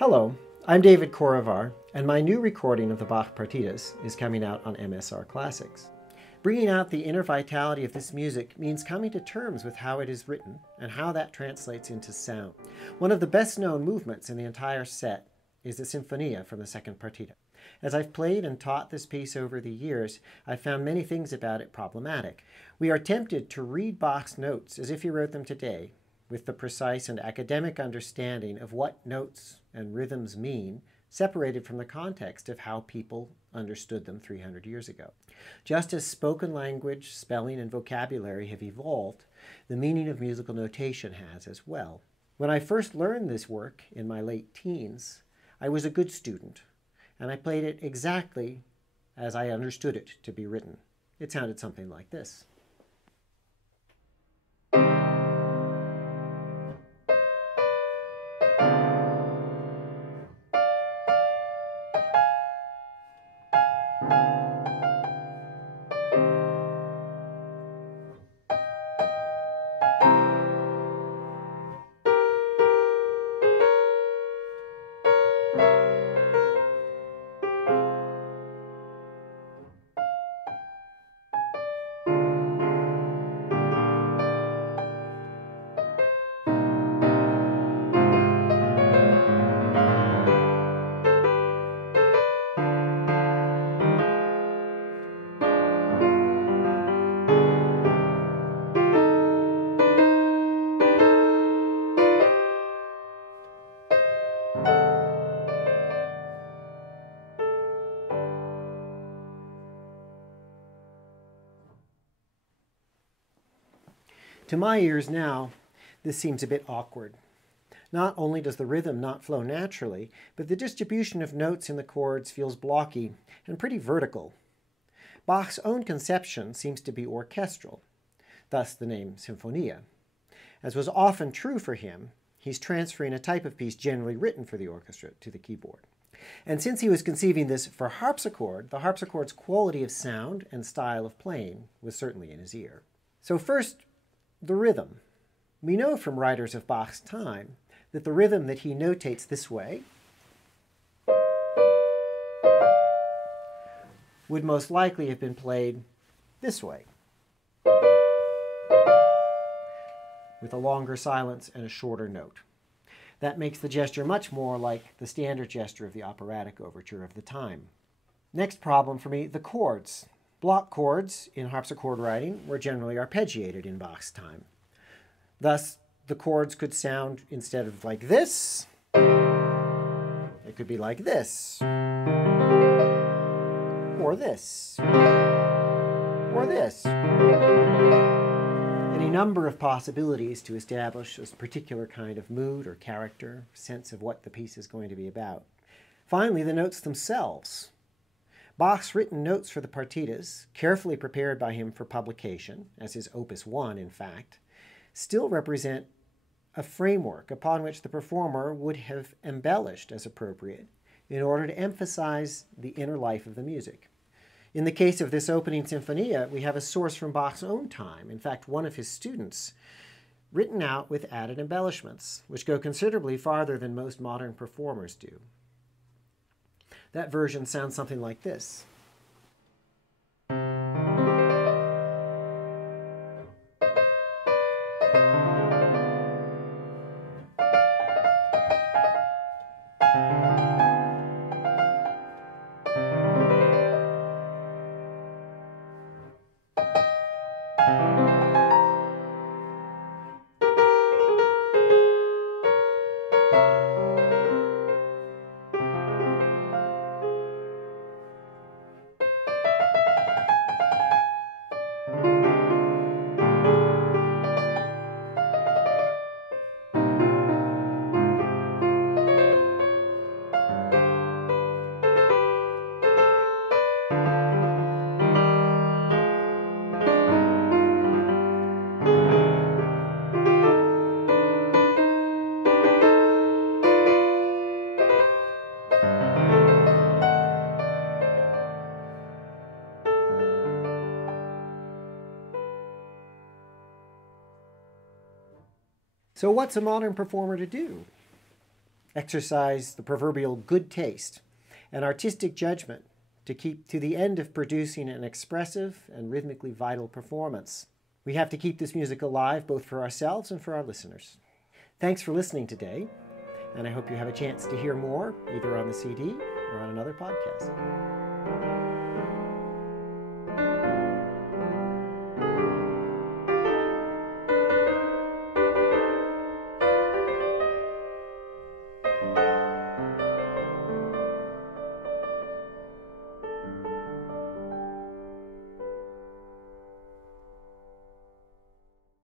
Hello, I'm David Korevaar, and my new recording of the Bach Partitas is coming out on MSR Classics. Bringing out the inner vitality of this music means coming to terms with how it is written and how that translates into sound. One of the best-known movements in the entire set is the Sinfonia from the second partita. As I've played and taught this piece over the years, I've found many things about it problematic. We are tempted to read Bach's notes as if he wrote them today, with the precise and academic understanding of what notes and rhythms mean, separated from the context of how people understood them 300 years ago. Just as spoken language, spelling, and vocabulary have evolved, the meaning of musical notation has as well. When I first learned this work in my late teens, I was a good student, and I played it exactly as I understood it to be written. It sounded something like this. To my ears now, this seems a bit awkward. Not only does the rhythm not flow naturally, but the distribution of notes in the chords feels blocky and pretty vertical. Bach's own conception seems to be orchestral, thus the name Sinfonia. As was often true for him, he's transferring a type of piece generally written for the orchestra to the keyboard. And since he was conceiving this for harpsichord, the harpsichord's quality of sound and style of playing was certainly in his ear. So first, the rhythm. We know from writers of Bach's time that the rhythm that he notates this way would most likely have been played this way, with a longer silence and a shorter note. That makes the gesture much more like the standard gesture of the operatic overture of the time. Next problem for me, the chords. Block chords in harpsichord writing were generally arpeggiated in Bach's time. Thus, the chords could sound, instead of like this, it could be like this, or this, or this. Any number of possibilities to establish a particular kind of mood or character, sense of what the piece is going to be about. Finally, the notes themselves. Bach's written notes for the partitas, carefully prepared by him for publication, as his Opus 1 in fact, still represent a framework upon which the performer would have embellished as appropriate in order to emphasize the inner life of the music. In the case of this opening Sinfonia, we have a source from Bach's own time, in fact one of his students, written out with added embellishments, which go considerably farther than most modern performers do. That version sounds something like this. So what's a modern performer to do? exercise the proverbial good taste and artistic judgment to keep to the end of producing an expressive and rhythmically vital performance. We have to keep this music alive both for ourselves and for our listeners. Thanks for listening today, and I hope you have a chance to hear more either on the CD or on another podcast.